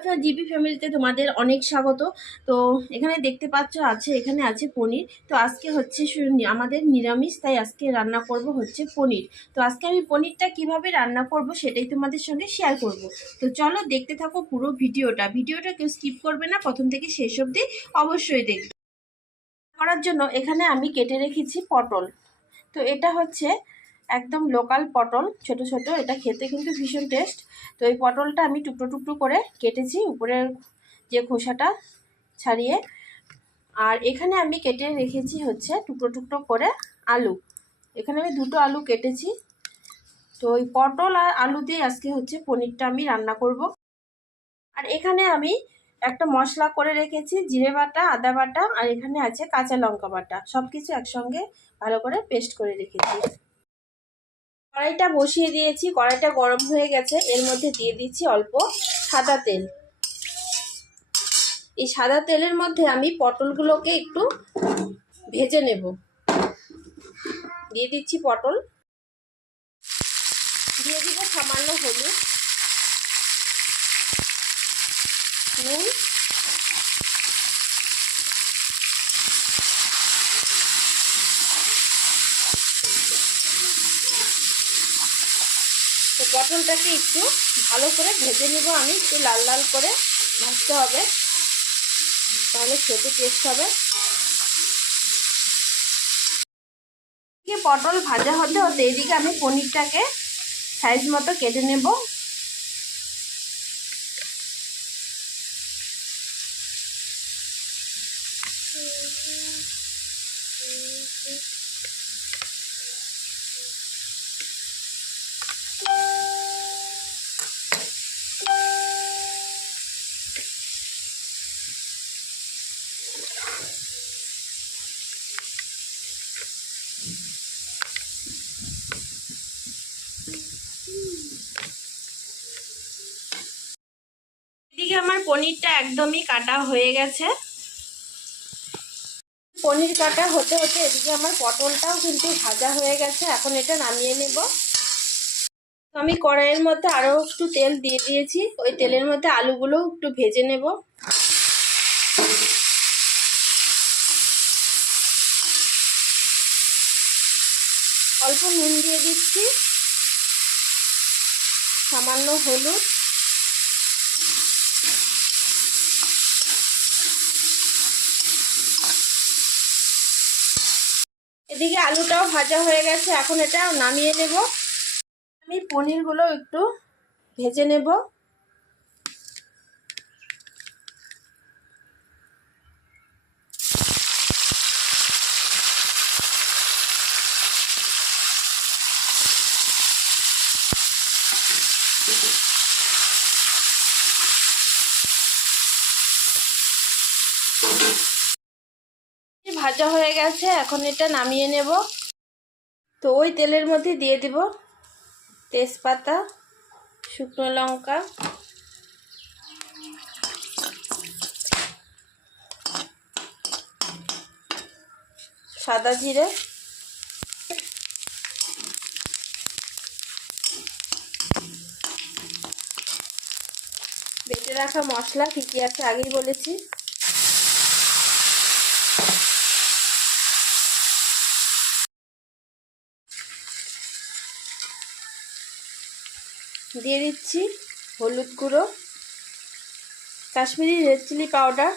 আচ্ছা জিপি ফ্যামিলিতে তোমাদের অনেক স্বাগত। তো এখানে দেখতে পাচ্ছ আছে, এখানে আছে পনির। তো আজকে হচ্ছে আমাদের নিরামিষ, তাই আজকে রান্না করব হচ্ছে পনির। তো আজকে আমি পনিরটা কীভাবে রান্না করব সেটাই তোমাদের সঙ্গে শেয়ার করব। তো চলো দেখতে থাকো পুরো ভিডিওটা। ভিডিওটা কেউ স্কিপ করবে না, প্রথম থেকে শেষ অবধি অবশ্যই দেখবে। করার জন্য এখানে আমি কেটে রেখেছি পটল। তো এটা হচ্ছে একদম লোকাল পটল, ছোট ছোট, এটা খেতে কিন্তু ভীষণ টেস্ট তো এই পটলটা আমি টুকরো টুকরো করে কেটেছি উপরের যে খোসাটা ছাড়িয়ে। আর এখানে আমি কেটে রেখেছি হচ্ছে টুকরো টুকরো করে আলু। এখানে আমি দুটো আলু কেটেছি। তো ওই পটল আর আলু দিয়ে আজকে হচ্ছে পনিরটা আমি রান্না করব। আর এখানে আমি একটা মশলা করে রেখেছি, জিরে বাটা, আদা বাটা, আর এখানে আছে কাঁচা লঙ্কা বাটা। সব কিছু একসঙ্গে ভালো করে পেস্ট করে রেখেছি। কড়াইটা বসিয়ে দিয়েছি, কড়াইটা গরম হয়ে গেছে। এর মধ্যে দিয়ে দিচ্ছি অল্প সাদা তেল। এই সাদা তেলের মধ্যে আমি পটলগুলোকে একটু ভেজে নেব। দিয়ে দিচ্ছি পটল। দিয়ে দিব সামান্য হলুদ, নুন তো পটলটাকে একটু ভালো করে ভেজে নেব আমি, একটু লাল লাল করে ভাজতে হবে। তাহলে খেতে টেস্ট হবে। পটল ভাজা হতে হতে এদিকে আমি পনিরটাকে সাইজ মতো কেটে নেব। এদিকে আমার পনিরটা একদমই কাটা হয়ে গেছে। পনির কাটা হতে হতে এদিকে আমার পটলটাও কিন্তু ভাজা হয়ে গেছে, এখন এটা নামিয়ে নেব। আমি কড়াইয়ের মধ্যে আরও একটু তেল দিয়ে দিয়েছি, ওই তেলের মধ্যে আলুগুলো একটু ভেজে নেব। অল্প নুন দিয়ে দিচ্ছি। সামান্য হলুদ। এদিকে আলুটাও ভাজা হয়ে গেছে, এখন এটা নামিয়ে নেব। আমি পনিরগুলো একটু ভেজে নেব। ভাজা হয়ে গেছে, এখন এটা নামিয়ে নেব। তো ওই তেলের মধ্যে দিয়ে দেব তেজপাতা, শুকনো লঙ্কা। সাদা জিরে। বেটে রাখা মশলা কী কী আছে আগেই বলেছি। দিয়ে দিচ্ছি হলুদ গুঁড়ো। কাশ্মীরি রেড চিলি পাউডার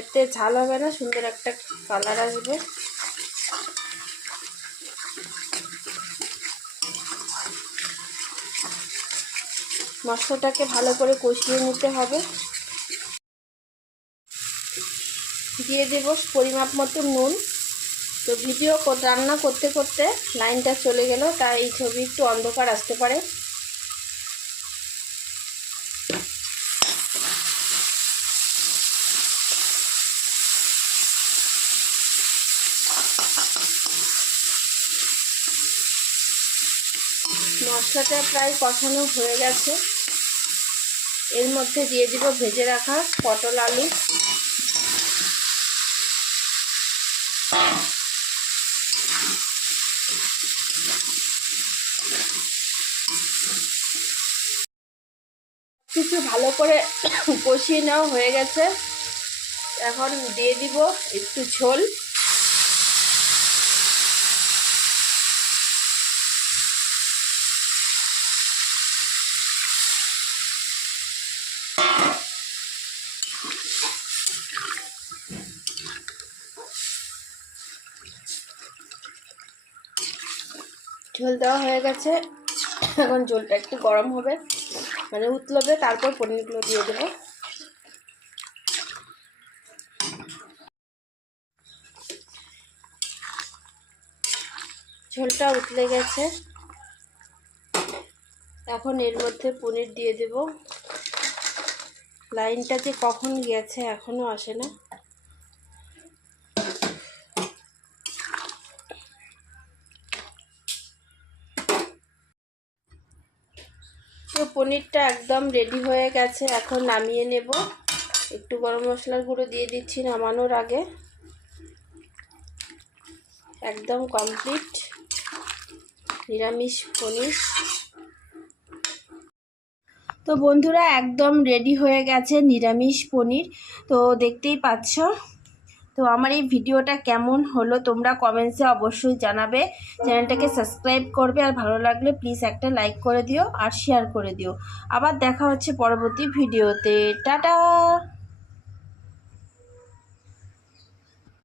এতে ঝাল হবে না, সুন্দর একটা কালার আসবে। মশলাটাকে ভালো করে কষিয়ে নিতে হবে। দিয়ে দেব পরিমাপ মতো নুন। তো ভিডিও রান্না করতে করতে লাইনটা চলে গেল, তাই এই ছবি একটু অন্ধকার আসতে পারে। মশলাটা প্রায় কষানো হয়ে গেছে। এর মধ্যে দিয়ে দিব ভেজে রাখা পটল আলু। কিছু ভালো করে কষিয়ে নেওয়া হয়ে গেছে। এখন দিয়ে দিব একটু ঝোল। ঝোল দেওয়া হয়ে গেছে। এখন ঝোলটা একটু গরম হবে। মানে উতলবে, তারপর পনিরগুলো দিয়ে দেবো। ঝোলটা উতলে গেছে। এখন এর মধ্যে পনির দিয়ে দেব। লাইনটা যে কখন গেছে এখনও আসে না তো পনিরটা একদম রেডি হয়ে গেছে, এখন নামিয়ে নেব। একটু গরম মশলার গুঁড়ো দিয়ে দিচ্ছি নামানোর আগে। একদম কমপ্লিট নিরামিষ পনির। তো বন্ধুরা, একদম রেডি হয়ে গেছে নিরামিষ পনির। তো দেখতেই পাচ্ছ তো আমার এই ভিডিওটা কেমন হলো তোমরা কমেন্টসে অবশ্যই জানাবে। চ্যানেলটাকে সাবস্ক্রাইব করবে আর ভালো লাগলে প্লিজ একটা লাইক করে দিও আর শেয়ার করে দিও। আবার দেখা হচ্ছে পরবর্তী ভিডিওতে। টাটা!